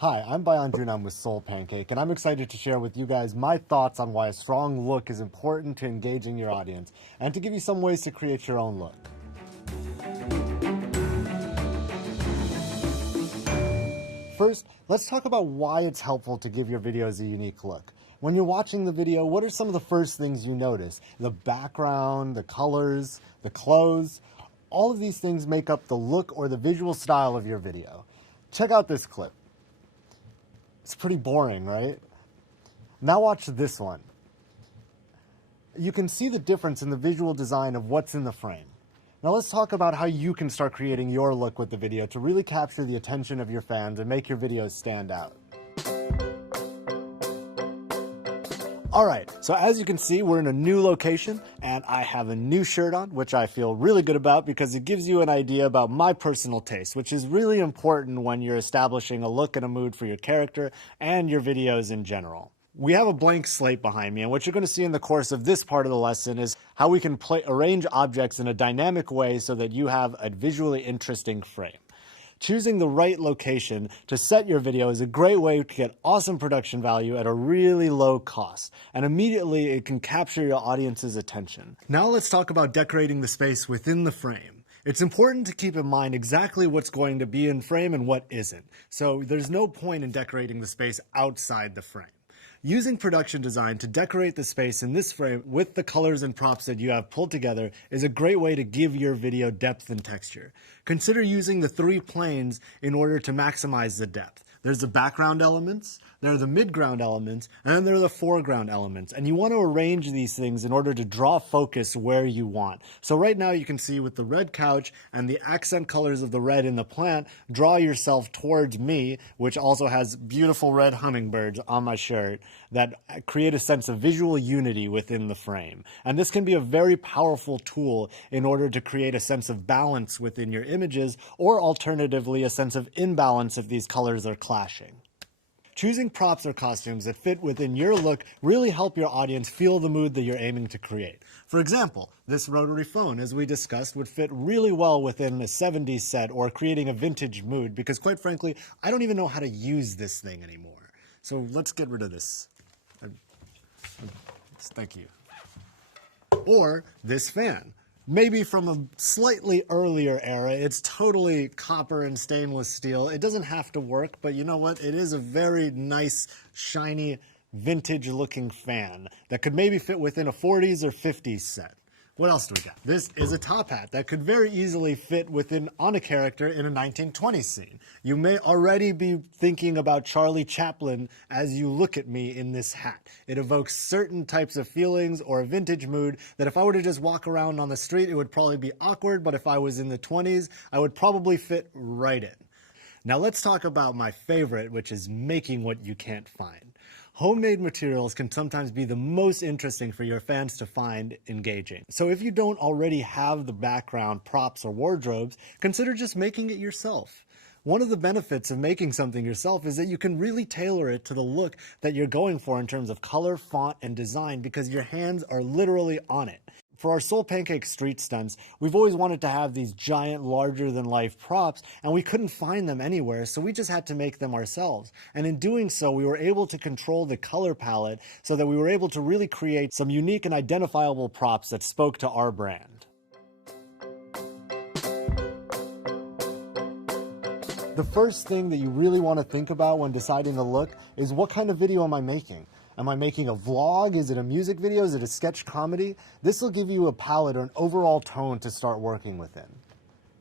Hi, I'm Bayan I'm with SoulPancake, and I'm excited to share with you guys my thoughts on why a strong look is important to engaging your audience, and to give you some ways to create your own look. First, let's talk about why it's helpful to give your videos a unique look. When you're watching the video, what are some of the first things you notice? The background, the colors, the clothes. All of these things make up the look or the visual style of your video. Check out this clip. It's pretty boring, right? Now watch this one. You can see the difference in the visual design of what's in the frame. Now let's talk about how you can start creating your look with the video to really capture the attention of your fans and make your videos stand out. Alright, so as you can see, we're in a new location, and I have a new shirt on, which I feel really good about because it gives you an idea about my personal taste, which is really important when you're establishing a look and a mood for your character and your videos in general. We have a blank slate behind me, and what you're going to see in the course of this part of the lesson is how we can arrange objects in a dynamic way so that you have a visually interesting frame. Choosing the right location to set your video is a great way to get awesome production value at a really low cost, and immediately it can capture your audience's attention. Now let's talk about decorating the space within the frame. It's important to keep in mind exactly what's going to be in frame and what isn't, so there's no point in decorating the space outside the frame. Using production design to decorate the space in this frame with the colors and props that you have pulled together is a great way to give your video depth and texture. Consider using the 3 planes in order to maximize the depth. There's the background elements, there are the midground elements, and then there are the foreground elements. And you want to arrange these things in order to draw focus where you want. So right now you can see with the red couch and the accent colors of the red in the plant, draw yourself towards me, which also has beautiful red hummingbirds on my shirt that create a sense of visual unity within the frame. And this can be a very powerful tool in order to create a sense of balance within your images, or alternatively a sense of imbalance if these colors are clashing. Choosing props or costumes that fit within your look really help your audience feel the mood that you're aiming to create. For example, this rotary phone, as we discussed, would fit really well within a 70s set or creating a vintage mood, because quite frankly, I don't even know how to use this thing anymore. So let's get rid of this. Thank you. Or this fan. Maybe from a slightly earlier era, it's totally copper and stainless steel. It doesn't have to work, but you know what? It is a very nice, shiny, vintage-looking fan that could maybe fit within a 40s or 50s set. What else do we got? This is a top hat that could very easily fit on a character in a 1920s scene. You may already be thinking about Charlie Chaplin as you look at me in this hat. It evokes certain types of feelings or a vintage mood that if I were to just walk around on the street, it would probably be awkward, but if I was in the 20s, I would probably fit right in. Now let's talk about my favorite, which is making what you can't find. Homemade materials can sometimes be the most interesting for your fans to find engaging. So if you don't already have the background, props, or wardrobes, consider just making it yourself. One of the benefits of making something yourself is that you can really tailor it to the look that you're going for in terms of color, font, and design, because your hands are literally on it. For our SoulPancake street stunts, we've always wanted to have these giant, larger-than-life props, and we couldn't find them anywhere, so we just had to make them ourselves. And in doing so, we were able to control the color palette so that we were able to really create some unique and identifiable props that spoke to our brand. The first thing that you really want to think about when deciding the look is, what kind of video am I making? Am I making a vlog? Is it a music video? Is it a sketch comedy? This will give you a palette or an overall tone to start working within.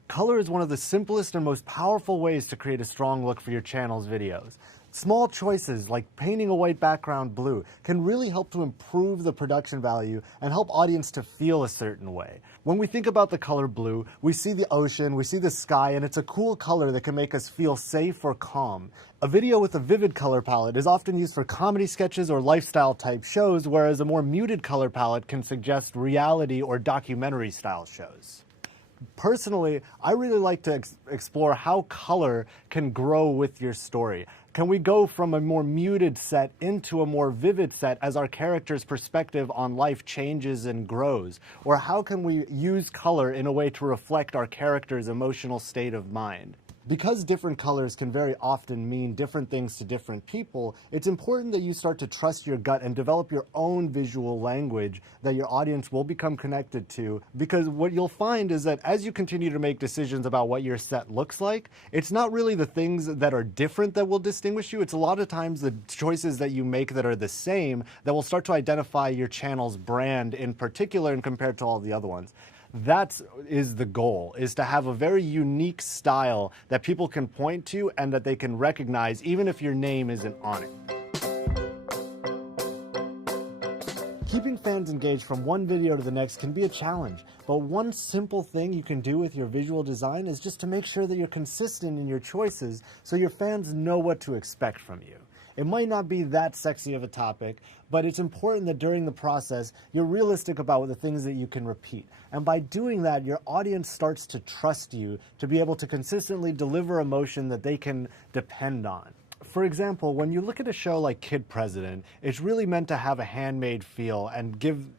Color is one of the simplest and most powerful ways to create a strong look for your channel's videos. Small choices like painting a white background blue can really help to improve the production value and help audience to feel a certain way. When we think about the color blue, we see the ocean, we see the sky, and it's a cool color that can make us feel safe or calm. A video with a vivid color palette is often used for comedy sketches or lifestyle type shows, whereas a more muted color palette can suggest reality or documentary style shows. Personally, I really like to explore how color can grow with your story. Can we go from a more muted set into a more vivid set as our character's perspective on life changes and grows? Or how can we use color in a way to reflect our character's emotional state of mind? Because different colors can very often mean different things to different people, it's important that you start to trust your gut and develop your own visual language that your audience will become connected to. Because what you'll find is that as you continue to make decisions about what your set looks like, it's not really the things that are different that will distinguish you. It's a lot of times the choices that you make that are the same that will start to identify your channel's brand in particular and compared to all the other ones. That is the goal, is to have a very unique style that people can point to and that they can recognize even if your name isn't on it. Keeping fans engaged from one video to the next can be a challenge, but one simple thing you can do with your visual design is just to make sure that you're consistent in your choices so your fans know what to expect from you. It might not be that sexy of a topic, but it's important that during the process, you're realistic about the things that you can repeat. And by doing that, your audience starts to trust you to be able to consistently deliver emotion that they can depend on. For example, when you look at a show like Kid President, it's really meant to have a handmade feel and give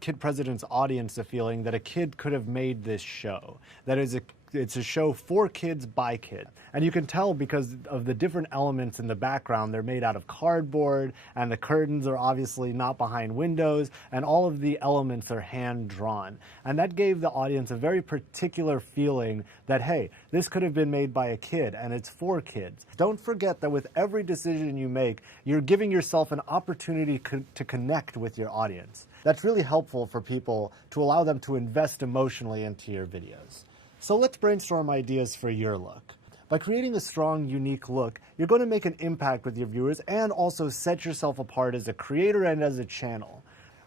Kid President's audience a feeling that a kid could have made this show. That is, it's a show for kids by kids. And you can tell because of the different elements in the background. They're made out of cardboard, and the curtains are obviously not behind windows, and all of the elements are hand drawn. And that gave the audience a very particular feeling that, hey, this could have been made by a kid, and it's for kids. Don't forget that with every decision you make, you're giving yourself an opportunity to connect with your audience. That's really helpful for people to allow them to invest emotionally into your videos. So let's brainstorm ideas for your look. By creating a strong, unique look, you're going to make an impact with your viewers and also set yourself apart as a creator and as a channel.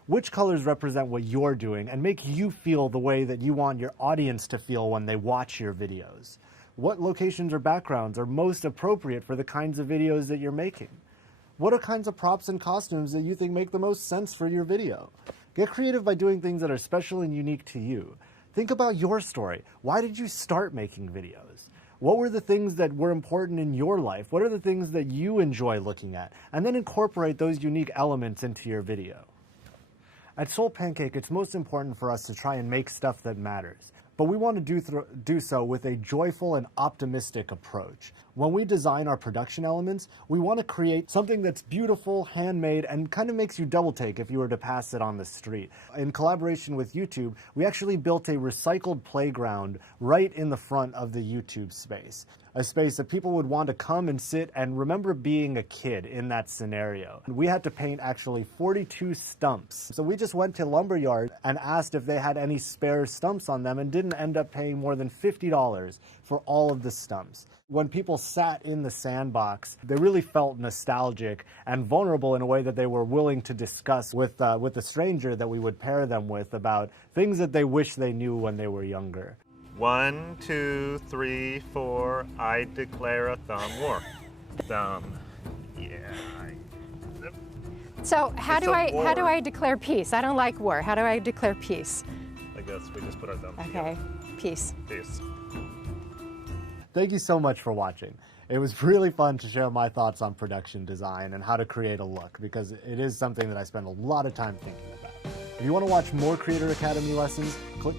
Which colors represent what you're doing and make you feel the way that you want your audience to feel when they watch your videos? What locations or backgrounds are most appropriate for the kinds of videos that you're making? What are kinds of props and costumes that you think make the most sense for your video? Get creative by doing things that are special and unique to you. Think about your story. Why did you start making videos? What were the things that were important in your life? What are the things that you enjoy looking at? And then incorporate those unique elements into your video. At SoulPancake, it's most important for us to try and make stuff that matters. But we want to do so with a joyful and optimistic approach. When we design our production elements, we want to create something that's beautiful, handmade, and kind of makes you double take if you were to pass it on the street. In collaboration with YouTube, we actually built a recycled playground right in the front of the YouTube space. A space that people would want to come and sit and remember being a kid in that scenario. We had to paint actually 42 stumps. So we just went to Lumberyard and asked if they had any spare stumps on them and didn't end up paying more than $50 for all of the stumps. When people sat in the sandbox, they really felt nostalgic and vulnerable in a way that they were willing to discuss with a stranger that we would pair them with about things that they wish they knew when they were younger. 1, 2, 3, 4, I declare a thumb war. Thumb. Yeah. So how do I declare peace? I don't like war. How do I declare peace? I guess we just put our thumb Okay. Peace. Peace. Thank you so much for watching. It was really fun to share my thoughts on production design and how to create a look, because it is something that I spend a lot of time thinking about. If you want to watch more Creator Academy lessons, click